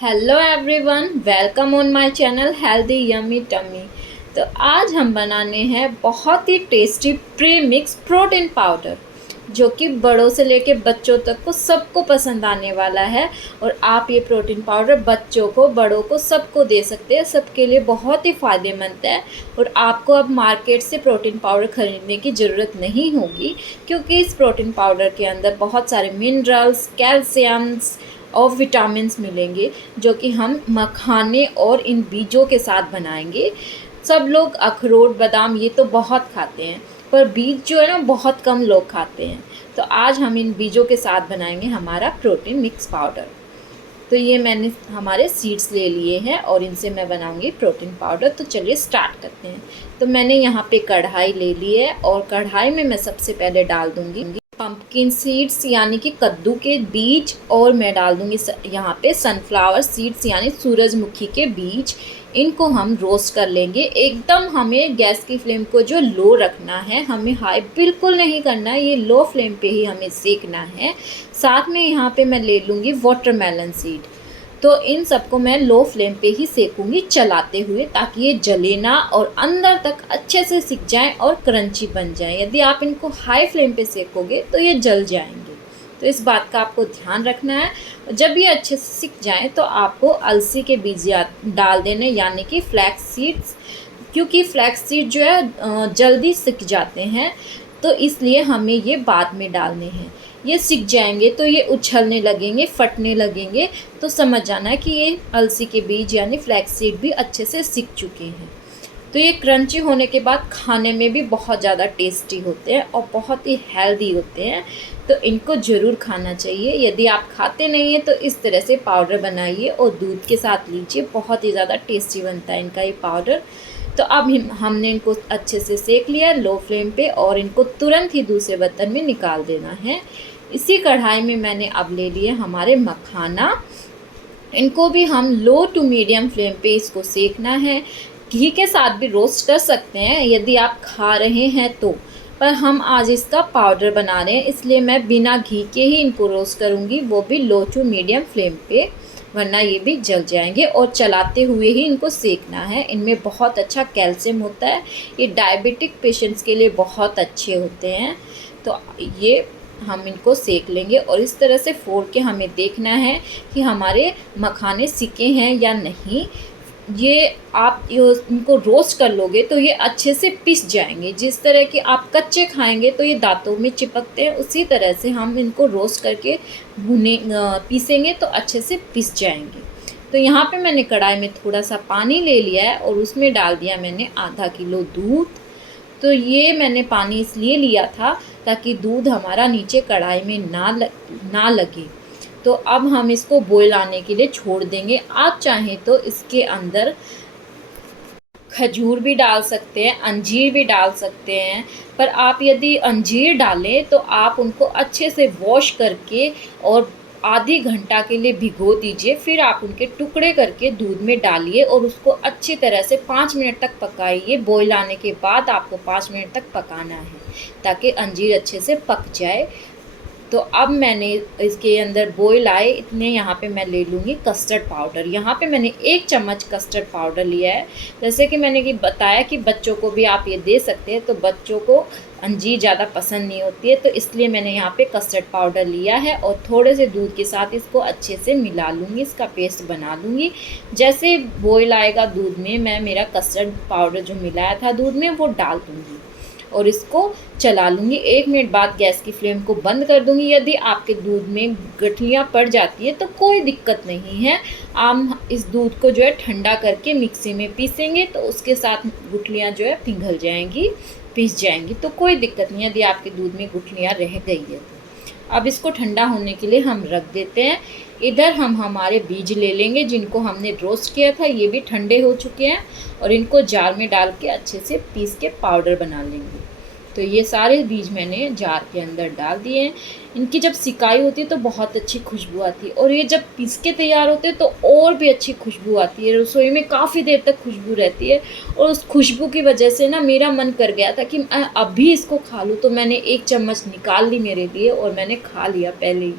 Hello everyone, welcome on my channel healthy yummy tummy. तो आज हम बनाने हैं बहुत ही tasty pre mix protein powder, जो कि बड़ों से लेके बच्चों तक को सबको पसंद आने वाला है। और आप ये प्रोटीन पाउडर बच्चों को, बड़ों को, सबको दे सकते हैं। सबके लिए बहुत ही फ़ायदेमंद है। और आपको अब मार्केट से प्रोटीन पाउडर ख़रीदने की ज़रूरत नहीं होगी, क्योंकि इस प्रोटीन पाउडर के अंदर बहुत सारे मिनरल्स, कैल्शियम्स और विटामिन्स मिलेंगे, जो कि हम मखाने और इन बीजों के साथ बनाएंगे। सब लोग अखरोट, बादाम ये तो बहुत खाते हैं, पर बीज जो है ना बहुत कम लोग खाते हैं। तो आज हम इन बीजों के साथ बनाएंगे हमारा प्रोटीन मिक्स पाउडर। तो ये मैंने हमारे सीड्स ले लिए हैं और इनसे मैं बनाऊंगी प्रोटीन पाउडर। तो चलिए स्टार्ट करते हैं। तो मैंने यहाँ पे कढ़ाई ले ली है और कढ़ाई में मैं सबसे पहले डाल दूंगी पंपकिन सीड्स यानी कि कद्दू के बीज, और मैं डाल दूंगी यहाँ पे सनफ्लावर सीड्स यानी सूरजमुखी के बीज। इनको हम रोस्ट कर लेंगे। एकदम हमें गैस की फ्लेम को जो लो रखना है, हमें हाई बिल्कुल नहीं करना है, ये लो फ्लेम पे ही हमें सेकना है। साथ में यहाँ पे मैं ले लूँगी वाटरमेलन सीड। तो इन सबको मैं लो फ्लेम पे ही सेकूंगी चलाते हुए, ताकि ये जले ना और अंदर तक अच्छे से सिक जाएं और क्रंची बन जाएं। यदि आप इनको हाई फ्लेम पे सेकोगे तो ये जल जाएंगे। तो इस बात का आपको ध्यान रखना है। जब ये अच्छे से सिक जाएं तो आपको अलसी के बीज डाल देने, यानी कि फ्लैक्स सीड्स, क्योंकि फ्लैक्स सीड जो है जल्दी सिक जाते हैं, तो इसलिए हमें ये बाद में डालने हैं। ये सिक जाएंगे तो ये उछलने लगेंगे, फटने लगेंगे, तो समझ जाना है कि ये अलसी के बीज यानी फ्लैक्स सीड भी अच्छे से सिक चुके हैं। तो ये क्रंची होने के बाद खाने में भी बहुत ज़्यादा टेस्टी होते हैं और बहुत ही हेल्दी होते हैं। तो इनको ज़रूर खाना चाहिए। यदि आप खाते नहीं हैं तो इस तरह से पाउडर बनाइए और दूध के साथ लीजिए, बहुत ही ज़्यादा टेस्टी बनता है इनका ये पाउडर। तो अब हमने इनको अच्छे से सेक लिया लो फ्लेम पे, और इनको तुरंत ही दूसरे बर्तन में निकाल देना है। इसी कढ़ाई में मैंने अब ले लिए हमारे मखाना। इनको भी हम लो टू मीडियम फ्लेम पे इसको सेकना है। घी के साथ भी रोस्ट कर सकते हैं यदि आप खा रहे हैं तो, पर हम आज इसका पाउडर बना रहे हैं, इसलिए मैं बिना घी के ही इनको रोस्ट करूँगी, वो भी लो टू मीडियम फ्लेम पे, वरना ये भी जल जाएंगे। और चलाते हुए ही इनको सेकना है। इनमें बहुत अच्छा कैल्शियम होता है, ये डायबिटिक पेशेंट्स के लिए बहुत अच्छे होते हैं। तो ये हम इनको सेक लेंगे और इस तरह से फोड़ के हमें देखना है कि हमारे मखाने सिके हैं या नहीं। ये आप इनको रोस्ट कर लोगे तो ये अच्छे से पिस जाएंगे। जिस तरह कि आप कच्चे खाएंगे तो ये दांतों में चिपकते हैं, उसी तरह से हम इनको रोस्ट करके पीसेंगे तो अच्छे से पिस जाएंगे। तो यहाँ पे मैंने कढ़ाई में थोड़ा सा पानी ले लिया है और उसमें डाल दिया मैंने आधा किलो दूध। तो ये मैंने पानी इसलिए लिया था ताकि दूध हमारा नीचे कढ़ाई में ना लगे। तो अब हम इसको बॉयल आने के लिए छोड़ देंगे। आप चाहें तो इसके अंदर खजूर भी डाल सकते हैं, अंजीर भी डाल सकते हैं, पर आप यदि अंजीर डालें तो आप उनको अच्छे से वॉश करके और आधी घंटा के लिए भिगो दीजिए। फिर आप उनके टुकड़े करके दूध में डालिए और उसको अच्छी तरह से 5 मिनट तक पकाइए। बॉयल आने के बाद आपको 5 मिनट तक पकाना है, ताकि अंजीर अच्छे से पक जाए। तो अब मैंने इसके अंदर बॉयल आए इतने, यहाँ पे मैं ले लूँगी कस्टर्ड पाउडर। यहाँ पे मैंने 1 चम्मच कस्टर्ड पाउडर लिया है। जैसे कि मैंने बताया कि बच्चों को भी आप ये दे सकते हैं, तो बच्चों को अंजीर ज़्यादा पसंद नहीं होती है, तो इसलिए मैंने यहाँ पे कस्टर्ड पाउडर लिया है और थोड़े से दूध के साथ इसको अच्छे से मिला लूँगी, इसका पेस्ट बना लूँगी। जैसे बॉयल आएगा दूध में, मैं मेरा कस्टर्ड पाउडर जो मिलाया था दूध में वो डाल दूँगी और इसको चला लूँगी। 1 मिनट बाद गैस की फ्लेम को बंद कर दूँगी। यदि आपके दूध में गठलियाँ पड़ जाती है तो कोई दिक्कत नहीं है। आप इस दूध को जो है ठंडा करके मिक्सी में पीसेंगे तो उसके साथ गुठलियाँ जो है पिघल जाएंगी, पिस जाएंगी, तो कोई दिक्कत नहीं यदि आपके दूध में गुठलियाँ रह गई है तो। अब इसको ठंडा होने के लिए हम रख देते हैं। इधर हम हमारे बीज ले लेंगे जिनको हमने रोस्ट किया था, ये भी ठंडे हो चुके हैं, और इनको जार में डाल के अच्छे से पीस के पाउडर बना लेंगे। तो ये सारे बीज मैंने जार के अंदर डाल दिए हैं। इनकी जब सिकाई होती है तो बहुत अच्छी खुशबू आती है, और ये जब पीस के तैयार होते हैं तो और भी अच्छी खुशबू आती है। रसोई में काफ़ी देर तक खुशबू रहती है, और उस खुशबू की वजह से ना मेरा मन कर गया था कि मैं अभी इसको खा लूँ। तो मैंने 1 चम्मच निकाल ली मेरे लिए और मैंने खा लिया पहले ही।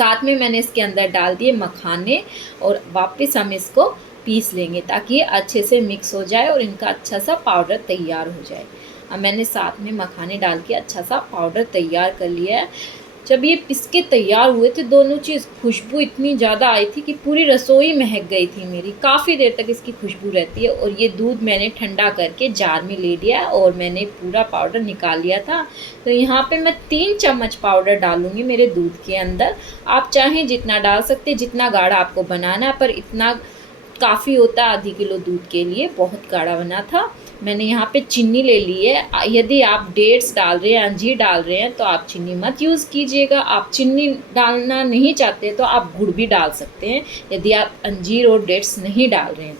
साथ में मैंने इसके अंदर डाल दिए मखाने और वापस हम इसको पीस लेंगे ताकि ये अच्छे से मिक्स हो जाए और इनका अच्छा सा पाउडर तैयार हो जाए। अब मैंने साथ में मखाने डाल के अच्छा सा पाउडर तैयार कर लिया है। जब ये पिस के तैयार हुए थे दोनों चीज़, खुशबू इतनी ज़्यादा आई थी कि पूरी रसोई महक गई थी मेरी। काफ़ी देर तक इसकी खुशबू रहती है। और ये दूध मैंने ठंडा करके जार में ले लिया और मैंने पूरा पाउडर निकाल लिया था। तो यहाँ पे मैं 3 चम्मच पाउडर डालूँगी मेरे दूध के अंदर। आप चाहें जितना डाल सकते, जितना गाढ़ा आपको बनाना है, पर इतना काफ़ी होता है आधी किलो दूध के लिए, बहुत गाढ़ा बना था। मैंने यहाँ पे चीनी ले ली है। यदि आप डेट्स डाल रहे हैं, अंजीर डाल रहे हैं, तो आप चीनी मत यूज़ कीजिएगा। आप चीनी डालना नहीं चाहते तो आप गुड़ भी डाल सकते हैं, यदि आप अंजीर और डेट्स नहीं डाल रहे हैं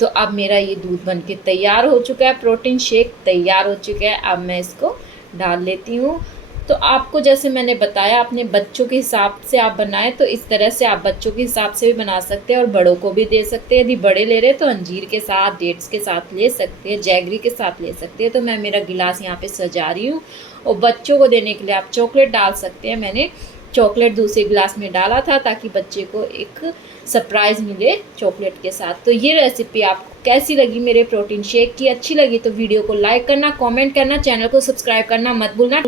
तो अब मेरा ये दूध बन के तैयार हो चुका है, प्रोटीन शेक तैयार हो चुका है। अब मैं इसको डाल लेती हूँ। तो आपको जैसे मैंने बताया अपने बच्चों के हिसाब से आप बनाएं, तो इस तरह से आप बच्चों के हिसाब से भी बना सकते हैं और बड़ों को भी दे सकते हैं। यदि बड़े ले रहे हैं तो अंजीर के साथ, डेट्स के साथ ले सकते हैं, जैगरी के साथ ले सकते हैं। तो मैं मेरा गिलास यहाँ पे सजा रही हूँ। और बच्चों को देने के लिए आप चॉकलेट डाल सकते हैं। मैंने चॉकलेट दूसरे गिलास में डाला था ताकि बच्चे को एक सरप्राइज़ मिले चॉकलेट के साथ। तो ये रेसिपी आपको कैसी लगी मेरे प्रोटीन शेक की? अच्छी लगी तो वीडियो को लाइक करना, कमेंट करना, चैनल को सब्सक्राइब करना मत भूलना।